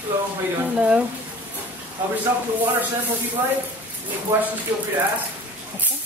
Hello, how you doing? Hello. Help yourself to a water sample if you'd like. Any questions, feel free to ask. Okay.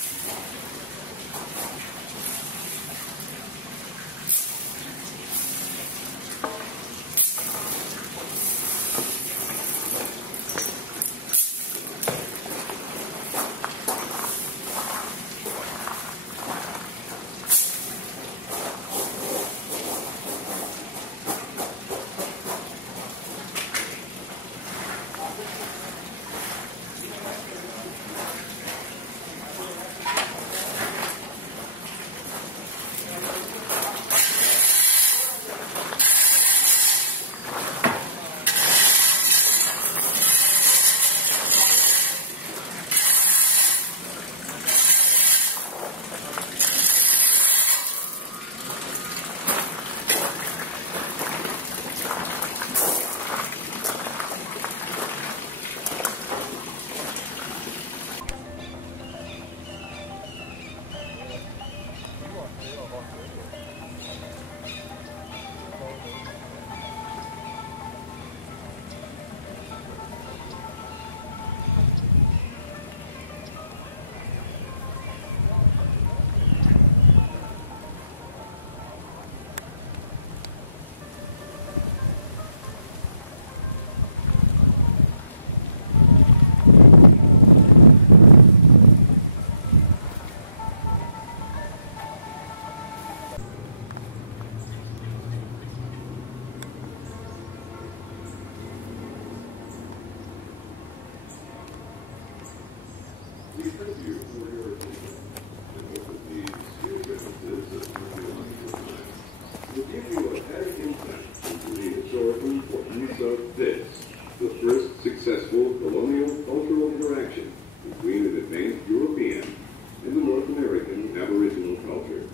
The first successful colonial cultural interaction between an advanced European and the North American Aboriginal culture.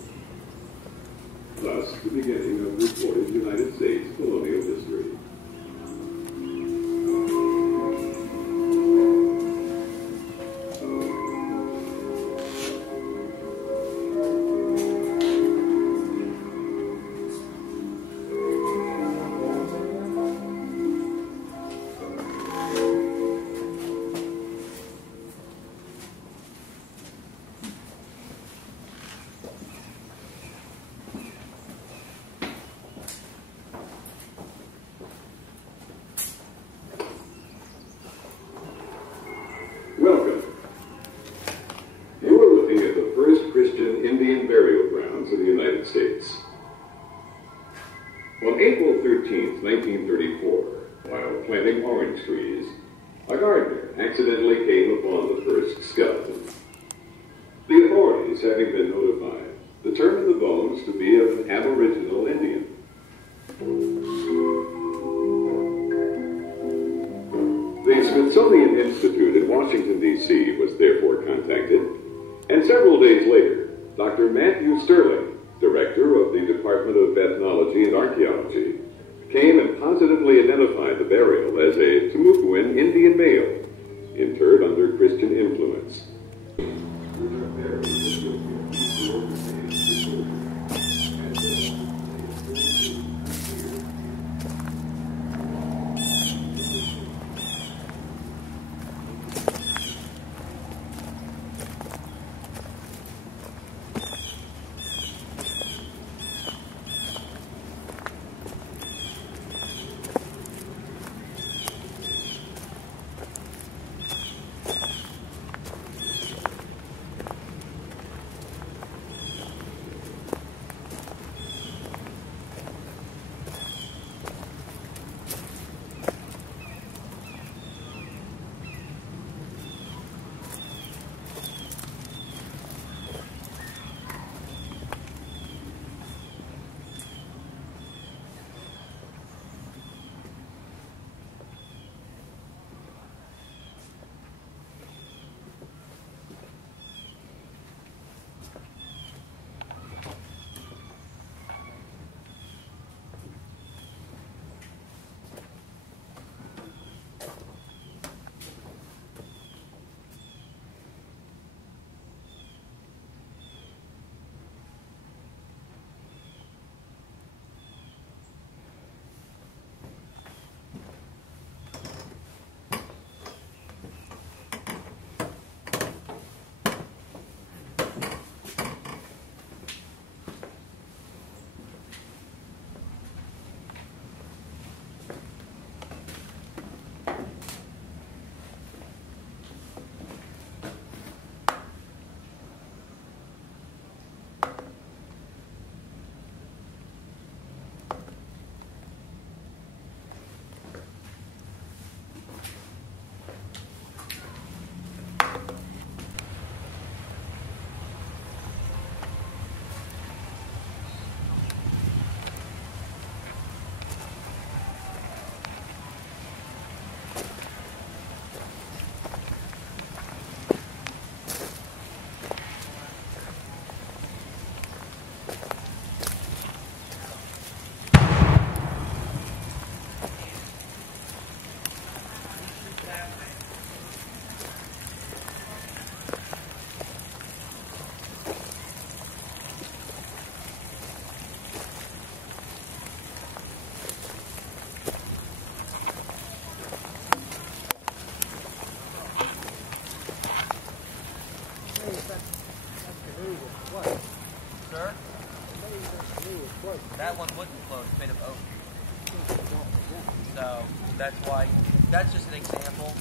Thus, the beginning of recorded United States colonial history. Welcome. You are looking at the first Christian Indian burial grounds in the United States. On April 13th, 1934, while planting orange trees, a gardener accidentally came upon the first skeleton. The authorities, having been notified, determined the bones to be of an Aboriginal Indian. The Smithsonian Institute in Washington, D.C. was therefore contacted, and several days later, Dr. Matthew Sterling, director of the Department of Ethnology and Archaeology, came and positively identified the burial as a Timucuan Indian male, interred under Christian influence. that one wouldn't float. It's made of oak. So that's why, that's just an example.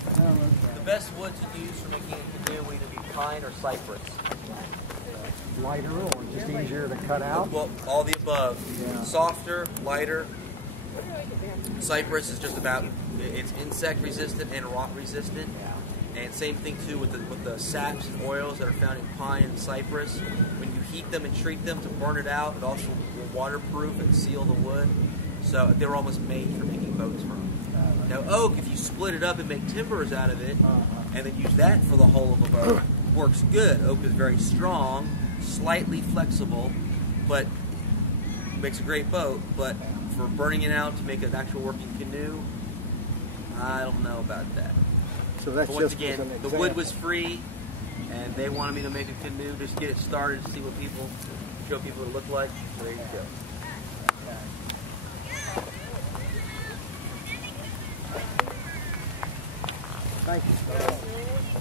The best wood to use for making a canoe will either be pine or cypress. Lighter or just easier to cut out? Well, all the above. Yeah. Softer, lighter. Cypress is just about, it's insect resistant and rot resistant. And same thing too with the saps and oils that are found in pine and cypress. When you heat them and treat them to burn it out, it also will waterproof and seal the wood. So they're almost made for making boats from. Now oak, if you split it up and make timbers out of it, and then use that for the hull of a boat, works good. Oak is very strong, slightly flexible, but makes a great boat. But for burning it out to make an actual working canoe, I don't know about that. So that's but once just again, the wood was free, and they wanted me to make a canoe, just get it started, see what people, show people what it looked like. There you go. Thank you.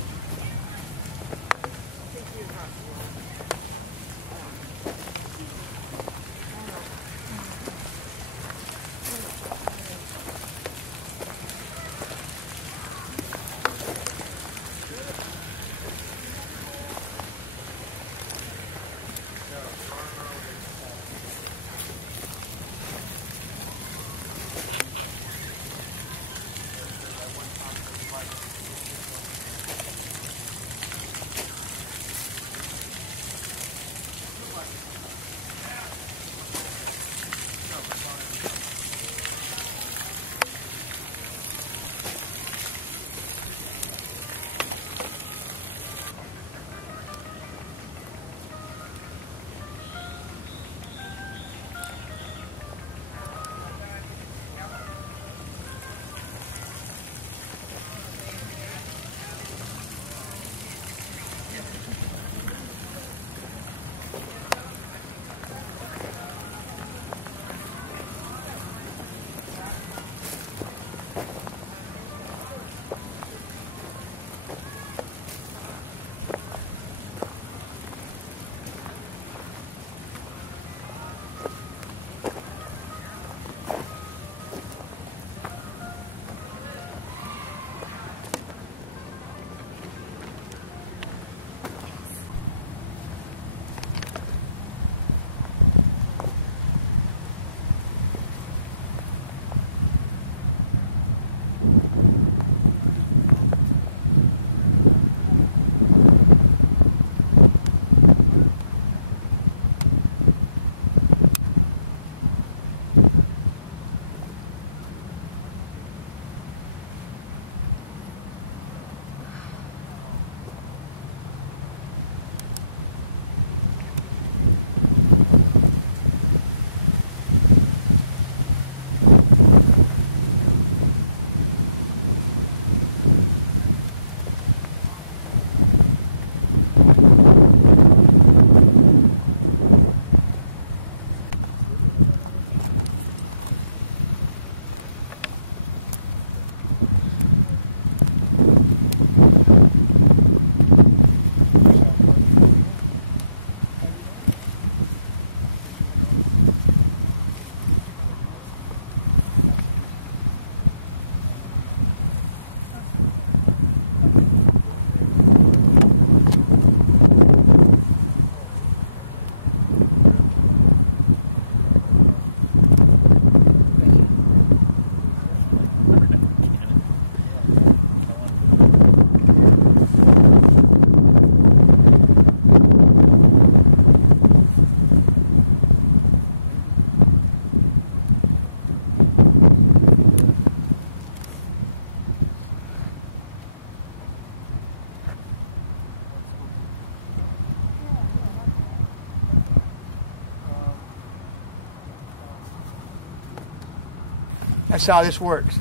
That's how this works.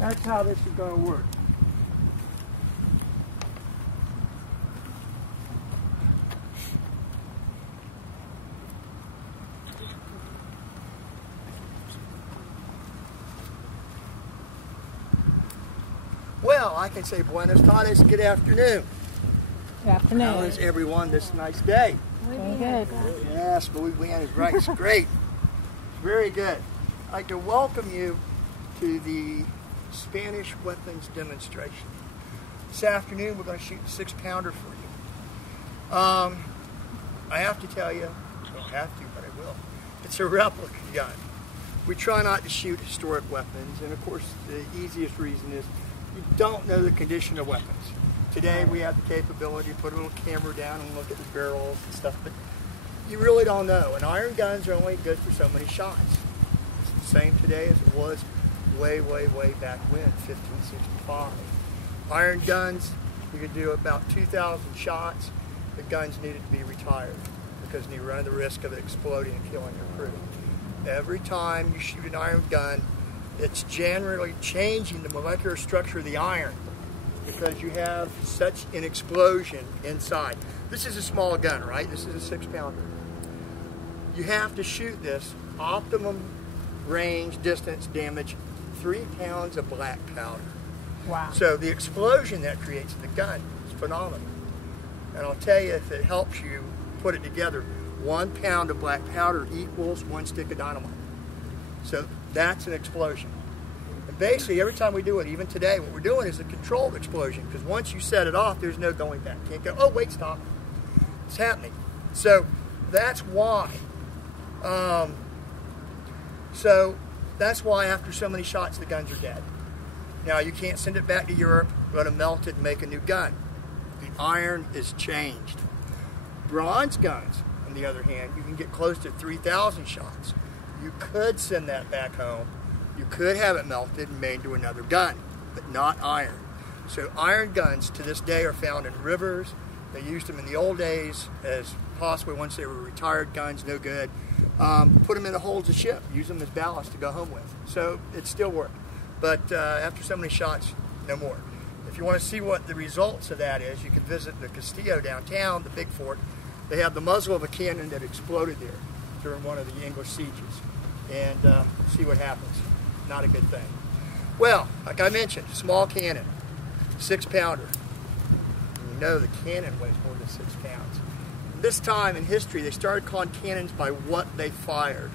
That's how this is going to work. Well, I can say buenos tardes, good afternoon. Good afternoon. How is everyone this nice day? Doing good. Yes, Louisiana is right. It's great. Very good. I'd like to welcome you to the Spanish weapons demonstration. This afternoon we're going to shoot a 6-pounder for you. I have to tell you, I don't have to, but I will. It's a replica gun. We try not to shoot historic weapons, and of course the easiest reason is you don't know the condition of weapons. Today we have the capability to put a little camera down and look at the barrels and stuff, but you really don't know. And iron guns are only good for so many shots. It's the same today as it was way, way, way back when, 1565. Iron guns, you could do about 2,000 shots. The guns needed to be retired because you run the risk of it exploding and killing your crew. Every time you shoot an iron gun, it's generally changing the molecular structure of the iron because you have such an explosion inside. This is a small gun, right? This is a 6-pounder. You have to shoot this optimum range, distance, damage, 3 pounds of black powder. Wow. So the explosion that creates in the gun is phenomenal. And I'll tell you, if it helps you put it together, 1 pound of black powder equals 1 stick of dynamite. So that's an explosion. And basically, every time we do it, even today, what we're doing is a controlled explosion, because once you set it off, there's no going back. Can't go, oh, wait, stop. It's happening. So that's why. That's why after so many shots, the guns are dead. Now, you can't send it back to Europe, let them melt it and make a new gun. The iron is changed. Bronze guns, on the other hand, you can get close to 3,000 shots. You could send that back home. You could have it melted and made into another gun, but not iron. So iron guns to this day are found in rivers. They used them in the old days as possibly once they were retired guns, no good. Put them in the holds of ship, use them as ballast to go home with. So it still worked. But after so many shots, no more. If you want to see what the results of that is, you can visit the Castillo downtown, the big fort. They have the muzzle of a cannon that exploded there during one of the English sieges. And see what happens. Not a good thing. Well, like I mentioned, small cannon, 6-pounder. You know the cannon weighs more than 6 pounds. This time in history, they started calling cannons by what they fired.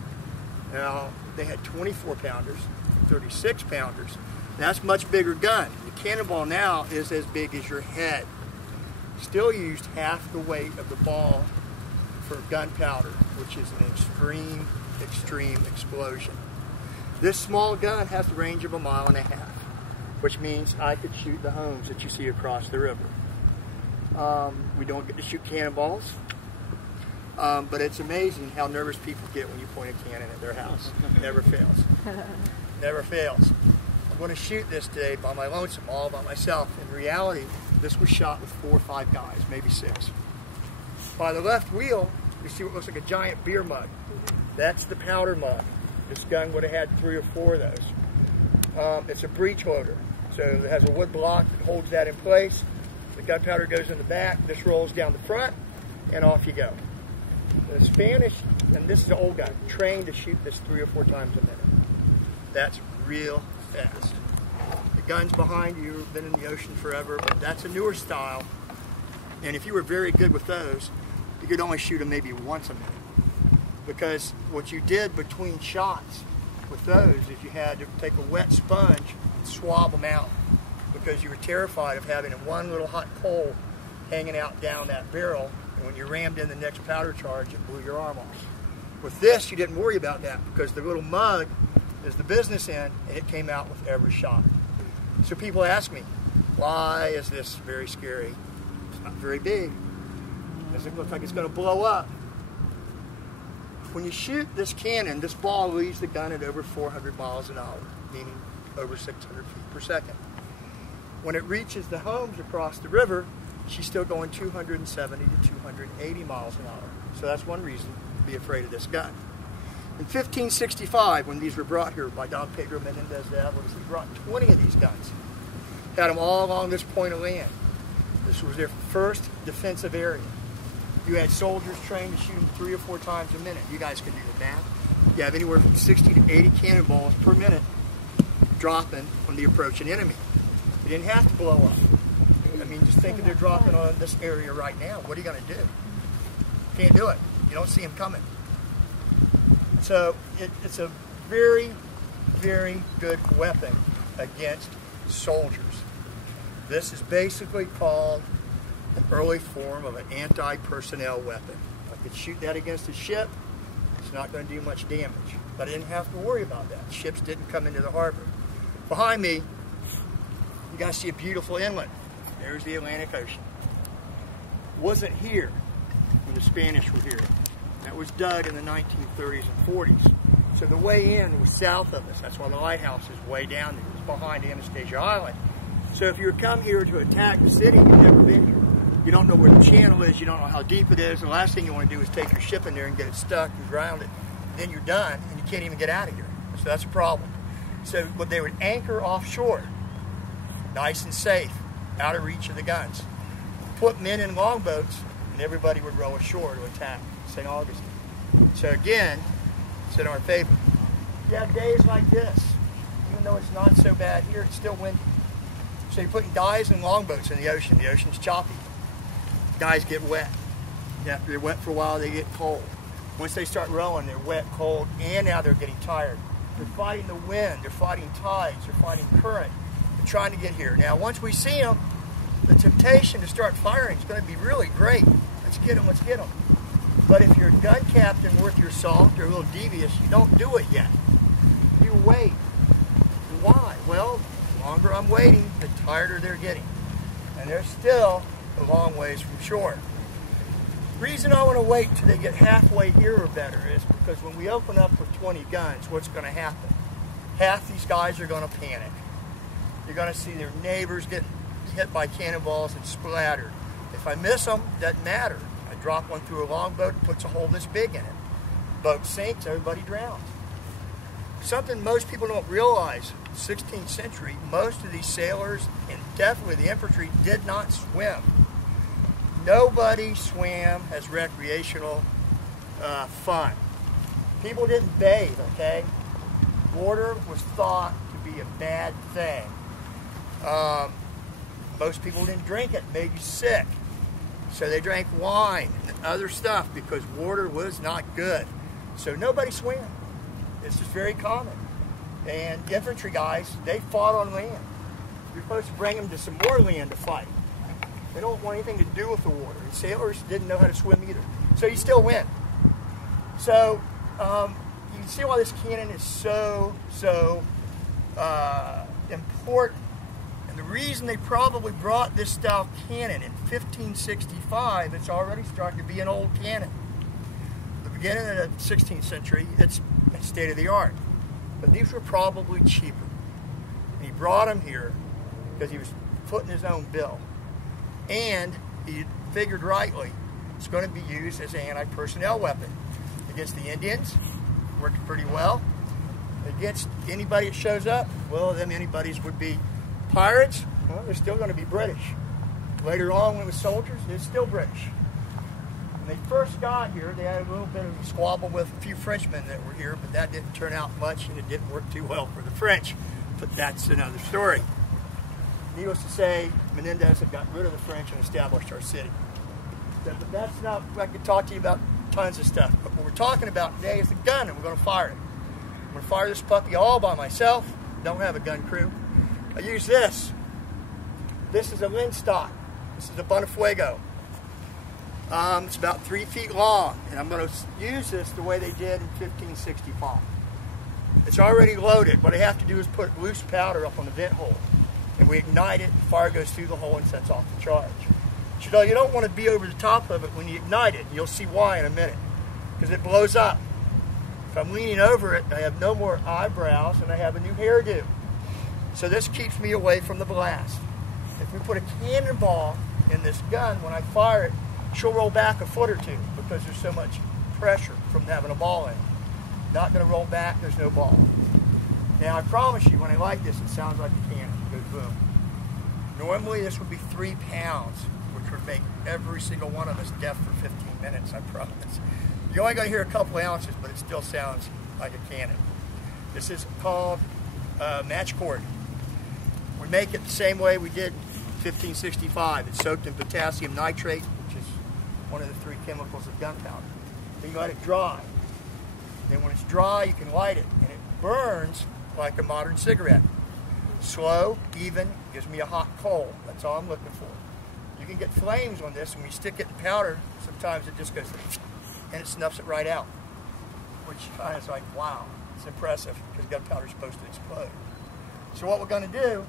Now, they had 24-pounders, 36-pounders. That's a much bigger gun. The cannonball now is as big as your head. Still used half the weight of the ball for gunpowder, which is an extreme, extreme explosion. This small gun has the range of 1.5 miles, which means I could shoot the homes that you see across the river. We don't get to shoot cannonballs, but it's amazing how nervous people get when you point a cannon at their house. It never fails. Never fails. I'm going to shoot this today by my lonesome, all by myself. In reality, this was shot with 4 or 5 guys, maybe 6. By the left wheel, you see what looks like a giant beer mug. That's the powder mug. This gun would have had 3 or 4 of those. It's a breech loader, so it has a wood block that holds that in place. The gunpowder goes in the back, this rolls down the front, and off you go. The Spanish, and this is an old gun, trained to shoot this 3 or 4 times a minute. That's real fast. The guns behind you have been in the ocean forever, but that's a newer style. And if you were very good with those, you could only shoot them maybe once a minute. Because what you did between shots with those is you had to take a wet sponge and swab them out, because you were terrified of having one little hot coal hanging out down that barrel, and when you rammed in the next powder charge, it blew your arm off. With this, you didn't worry about that, because the little mug is the business end, and it came out with every shot. So people ask me, why is this very scary? It's not very big. Does it look like it's going to blow up? When you shoot this cannon, this ball leaves the gun at over 400 miles an hour, meaning over 600 feet per second. When it reaches the homes across the river, she's still going 270 to 280 miles an hour. So that's one reason to be afraid of this gun. In 1565, when these were brought here by Don Pedro Menendez de Avalos, he brought 20 of these guns. Had them all along this point of land. This was their first defensive area. You had soldiers trained to shoot them 3 or 4 times a minute. You guys can do the math. You have anywhere from 60 to 80 cannonballs per minute dropping on the approaching enemy. They didn't have to blow up. I mean, just think if they're dropping on this area right now, what are you going to do? Can't do it. You don't see them coming. So it's a very, very good weapon against soldiers. This is basically called an early form of an anti-personnel weapon. I could shoot that against a ship, it's not going to do much damage. But I didn't have to worry about that. Ships didn't come into the harbor. Behind me, you guys see a beautiful inlet. There's the Atlantic Ocean. Wasn't here when the Spanish were here. That was dug in the 1930s and 40s. So the way in was south of us. That's why the lighthouse is way down there. It's behind Anastasia Island. So if you were come here to attack the city, you've never been here. You don't know where the channel is. You don't know how deep it is. The last thing you want to do is take your ship in there and get it stuck and drown it. Then you're done, and you can't even get out of here. So that's a problem. So but they would anchor offshore, nice and safe, out of reach of the guns. Put men in longboats, and everybody would row ashore to attack St. Augustine. So again, it's in our favor. You have days like this, even though it's not so bad here, it's still windy. So you're putting guys in longboats in the ocean. The ocean's choppy. Guys get wet. After they're wet for a while, they get cold. Once they start rowing, they're wet, cold, and now they're getting tired. They're fighting the wind, they're fighting tides, they're fighting current. They're trying to get here. Now, once we see them, the temptation to start firing is going to be really great. Let's get them, let's get them. But if you're a gun captain worth your salt, you're a little devious, you don't do it yet. You wait. Why? Well, the longer I'm waiting, the tireder they're getting. And they're still a long ways from shore. The reason I want to wait till they get halfway here or better is because when we open up with 20 guns, what's going to happen? Half these guys are going to panic. You're going to see their neighbors get hit by cannonballs and splattered. If I miss them, doesn't matter. I drop one through a longboat, puts a hole this big in it. Boat sinks, everybody drowns. Something most people don't realize, 16th century, most of these sailors, and definitely the infantry, did not swim. Nobody swam as recreational fun. People didn't bathe, okay? Water was thought to be a bad thing. Most people didn't drink it, it made you sick. So they drank wine and other stuff because water was not good. So nobody swam. It's just very common. And infantry guys, they fought on land. You're supposed to bring them to some more land to fight. They don't want anything to do with the water. And sailors didn't know how to swim either. So you still win. So you can see why this cannon is so important. And the reason they probably brought this style cannon in 1565, it's already starting to be an old cannon. The beginning of the 16th century, it's state of the art. But these were probably cheaper. And he brought them here because he was footing his own bill. And he figured rightly it's going to be used as an anti-personnel weapon against the Indians. Worked pretty well. Against anybody that shows up, well, them anybody's would be pirates. Well, they're still going to be British. Later on, when it was soldiers, they're still British. When they first got here, they had a little bit of a squabble with a few Frenchmen that were here, but that didn't turn out much, and it didn't work too well for the French. But that's another story. Needless to say, Menendez had got rid of the French and established our city. But that's not, I could talk to you about tons of stuff. But what we're talking about today is the gun, and we're going to fire it. I'm going to fire this puppy all by myself. Don't have a gun crew. I use this. This is a linstock. This is a Bonafuego. It's about 3 feet long, and I'm going to use this the way they did in 1565. It's already loaded. What I have to do is put loose powder up on the vent hole, and we ignite it, the fire goes through the hole and sets off the charge. You don't want to be over the top of it when you ignite it. You'll see why in a minute, because it blows up. If I'm leaning over it, I have no more eyebrows, and I have a new hairdo. So this keeps me away from the blast. If we put a cannonball in this gun, when I fire it, she'll roll back a foot or two because there's so much pressure from having a ball in it. Not going to roll back, there's no ball. Now I promise you, when I light this, it sounds like a cannon. It goes boom. Normally this would be 3 pounds, which would make every single one of us deaf for 15 minutes, I promise. You're only going to hear a couple ounces, but it still sounds like a cannon. This is called match cord. We make it the same way we did in 1565. It's soaked in potassium nitrate, which is one of the 3 chemicals of gunpowder. Then you let it dry. Then when it's dry, you can light it, and it burns like a modern cigarette. Slow, even, gives me a hot coal. That's all I'm looking for. You can get flames on this, and when you stick it in powder, sometimes it just goes, and it snuffs it right out, which kind of is like, wow, it's impressive, because gunpowder is supposed to explode. So what we're going to do,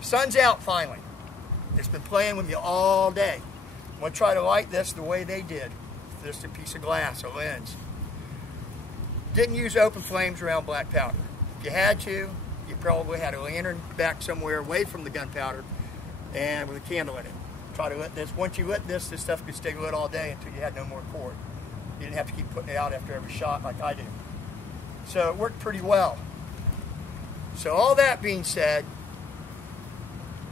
sun's out finally. It's been playing with me all day. I'm going to try to light this the way they did. Just a piece of glass, a lens. Didn't use open flames around black powder. If you had to, you probably had a lantern back somewhere away from the gunpowder and with a candle in it. Try to lit this. Once you lit this, this stuff could stay lit all day until you had no more cord. You didn't have to keep putting it out after every shot like I do. So it worked pretty well. So all that being said,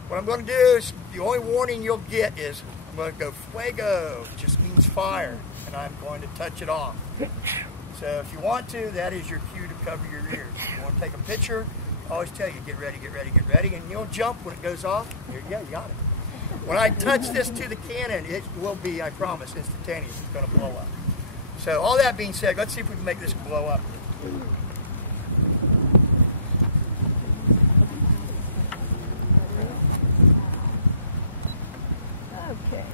what I'm going to do is, the only warning you'll get is, I'm going to go fuego, it just means fire, and I'm going to touch it off. So if you want to, that is your cue to cover your ears. If you want to take a picture, I always tell you, get ready, get ready, get ready, and you'll jump when it goes off. There you go, you got it. When I touch this to the cannon, it will be, I promise, instantaneous. It's going to blow up. So all that being said, let's see if we can make this blow up. Okay.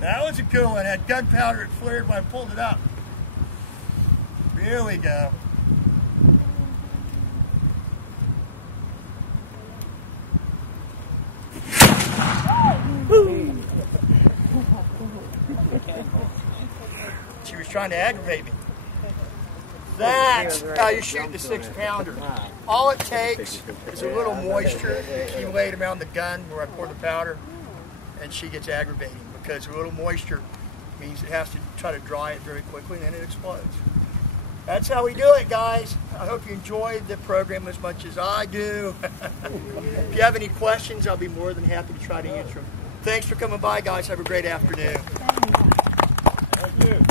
That was a good one. That gunpowder had flared when I pulled it up. Here we go. She was trying to aggravate me. That's how you shoot the 6-pounder. All it takes is a little moisture accumulated around the gun where I pour the powder, and she gets aggravating because a little moisture means it has to try to dry it very quickly and then it explodes. That's how we do it, guys. I hope you enjoyed the program as much as I do. If you have any questions, I'll be more than happy to try to answer them. Thanks for coming by, guys. Have a great afternoon. Thank you.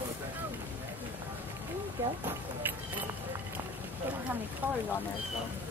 There you go. They don't have any colors on there, so.